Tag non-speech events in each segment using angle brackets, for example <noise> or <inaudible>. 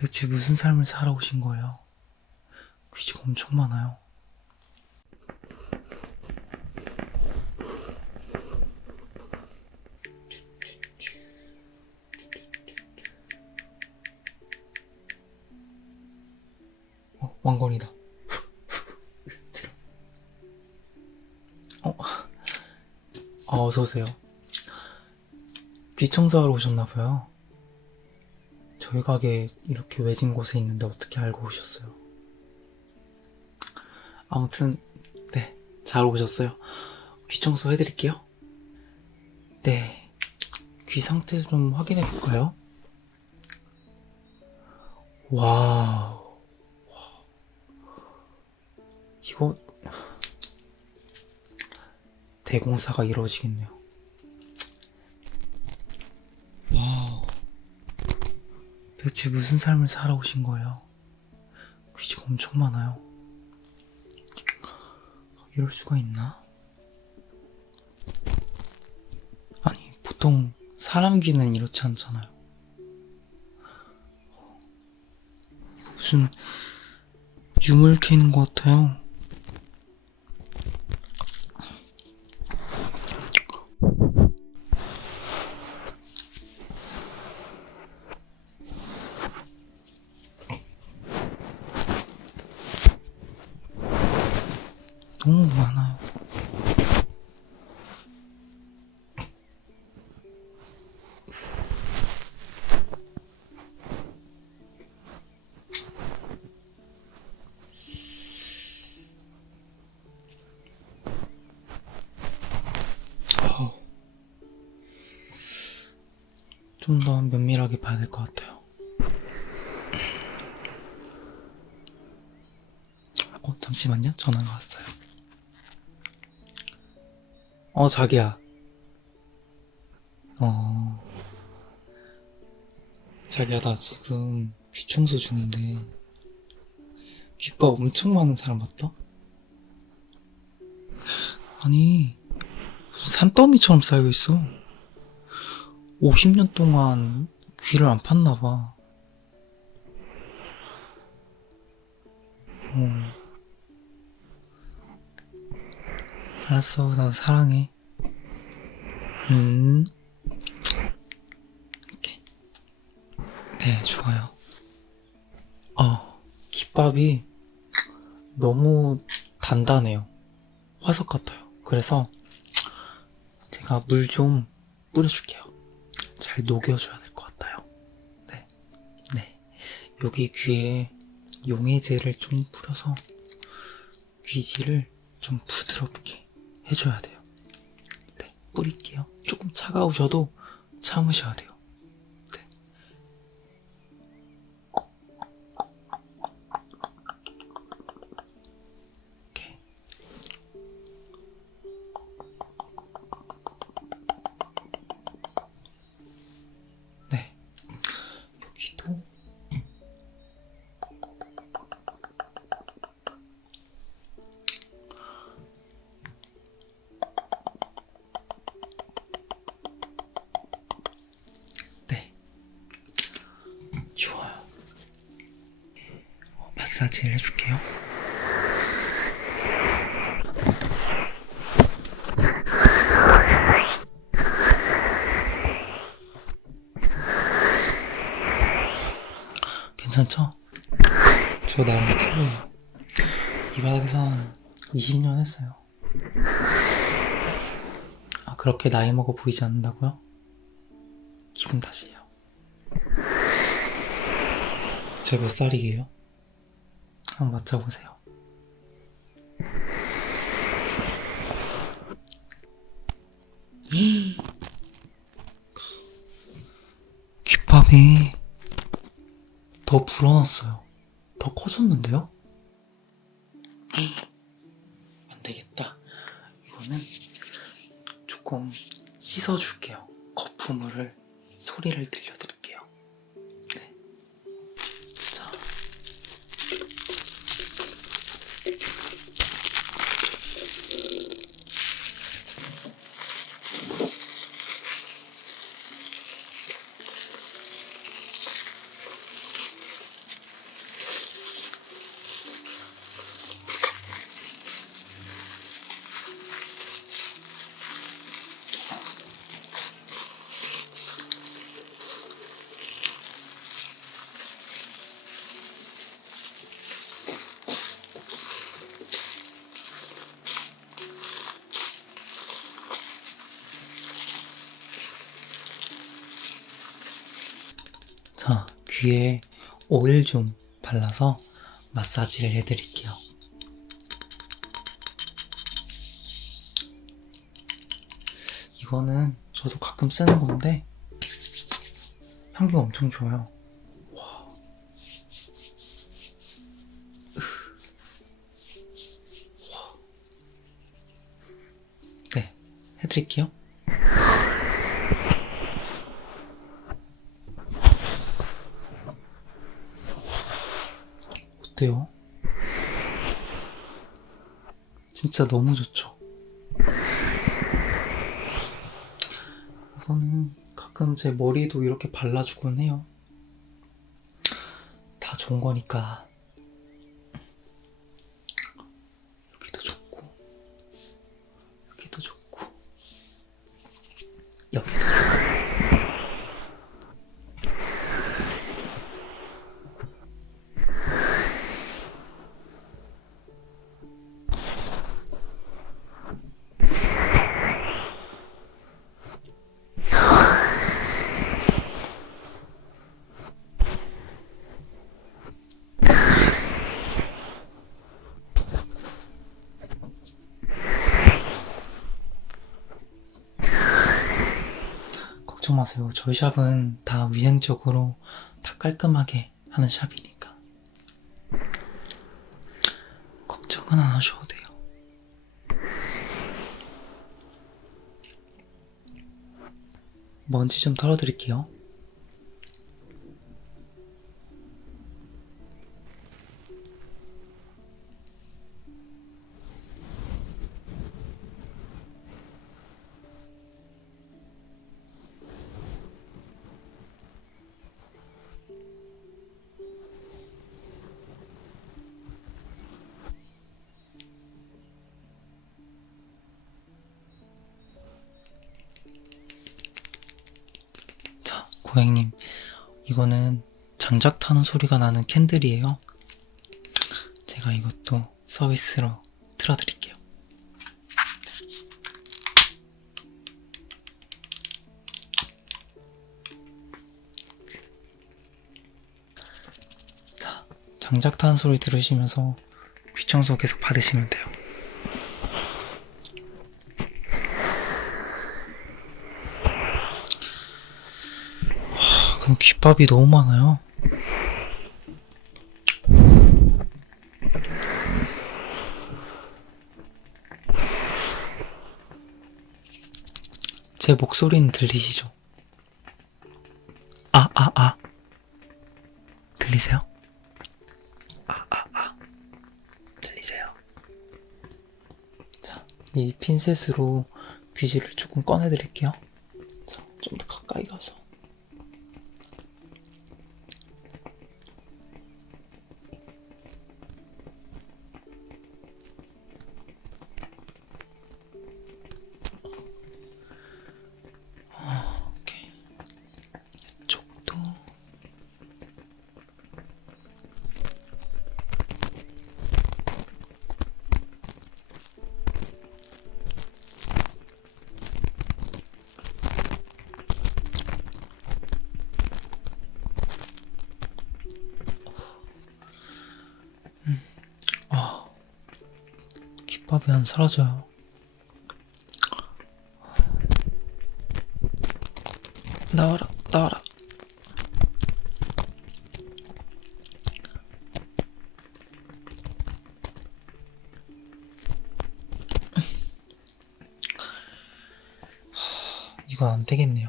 대체 무슨 삶을 살아오신 거예요? 귀지가 엄청 많아요. 어, 왕건이다. <laughs> 어, 아, 어서오세요. 귀 청소하러 오셨나봐요. 저희 가게 이렇게 외진 곳에 있는데 어떻게 알고 오셨어요? 아무튼, 네, 잘 오셨어요. 귀 청소 해드릴게요. 네, 귀 상태 좀 확인해 볼까요? 와우. 이거 대공사가 이루어지겠네요. 와우. 대체 무슨 삶을 살아오신 거예요? 귀지가 엄청 많아요. 이럴 수가 있나? 아니, 보통 사람 귀는 이렇지 않잖아요. 무슨 유물 캐는 것 같아요. 너무 많아요. 좀 더 면밀하게 봐야 될 것 같아요. 어, 잠시만요. 전화가 왔어요. 어, 자기야. 어. 자기야, 나 지금 귀 청소 중인데, 귓밥 엄청 많은 사람 봤다? 아니, 산더미처럼 쌓여있어. 50년 동안 귀를 안 팠나봐. 어. 알았어, 나도 사랑해. 음. 이렇게. 네, 좋아요. 어, 깃밥이 너무 단단해요. 화석 같아요. 그래서 제가 물 좀 뿌려줄게요. 잘 녹여줘야 될 것 같아요. 네. 네. 여기 귀에 용해제를 좀 뿌려서 귀지를 좀 부드럽게 해줘야 돼요. 네. 뿌릴게요. 조금 차가우셔도 참으셔야 돼요. 마사지를 해줄게요. 괜찮죠? 저 나름 틀려요. 이 바닥에서 한 20년 했어요. 아, 그렇게 나이 먹어 보이지 않는다고요? 기분 탓이에요. 제가 몇 살이게요? 한번 맞춰보세요. 귓밥이 더 불어났어요. 더 커졌는데요? 안 되겠다. 이거는 조금 씻어줄게요. 거품물을 소리를 들려드릴게요. 네. 자. 자, 귀에 오일 좀 발라서 마사지를 해드릴게요. 이거는 저도 가끔 쓰는 건데 향기가 엄청 좋아요. 와. 으. 와. 네, 해드릴게요. 어때요? 진짜 너무 좋죠? 이거는 가끔 제 머리도 이렇게 발라주곤 해요. 다 좋은 거니까. 걱정 마세요. 저희 샵은 다 위생적으로 다 깔끔하게 하는 샵이니까. 걱정은 안 하셔도 돼요. 먼지 좀 털어드릴게요. 고객님. 이거는 장작 타는 소리가 나는 캔들이에요. 제가 이것도 서비스로 틀어드릴게요. 자, 장작 타는 소리 들으시면서 귀 청소 계속 받으시면 돼요. 귓밥이 너무 많아요. 제 목소리는 들리시죠? 아, 아, 아. 들리세요? 아, 아, 아. 들리세요? 자, 이 핀셋으로 귀지를 조금 꺼내드릴게요. 귓밥이 안 사라져요. 나와라, 나와라. <laughs> 이거 안 되겠네요.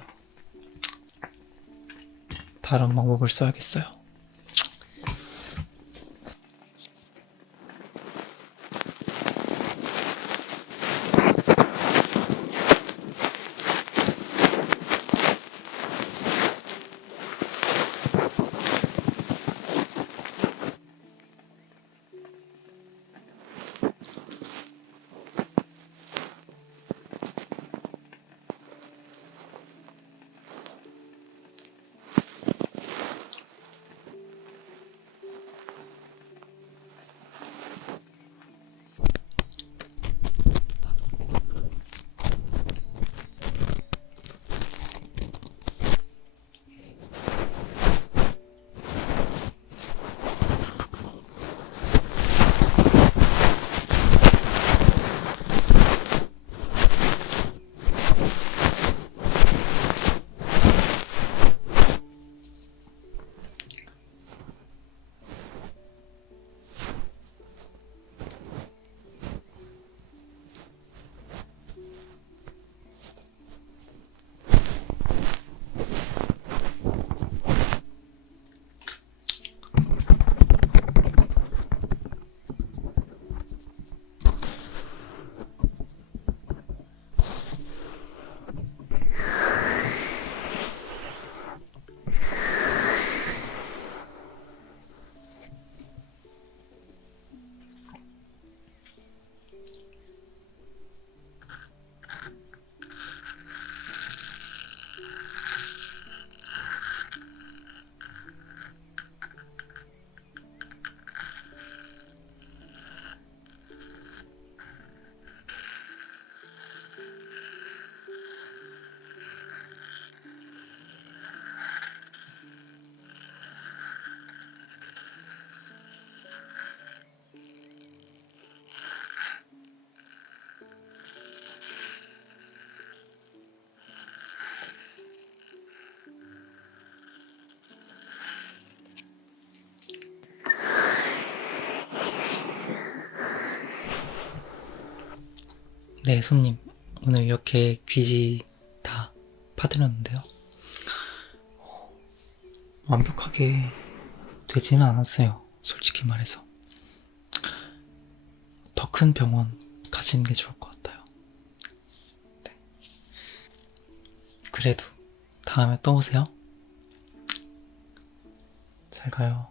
다른 방법을 써야겠어요. 네, 손님. 오늘 이렇게 귀지 다 파드렸는데요. 어, 완벽하게 되지는 않았어요. 솔직히 말해서. 더 큰 병원 가시는 게 좋을 것 같아요. 네. 그래도 다음에 또 오세요. 잘 가요.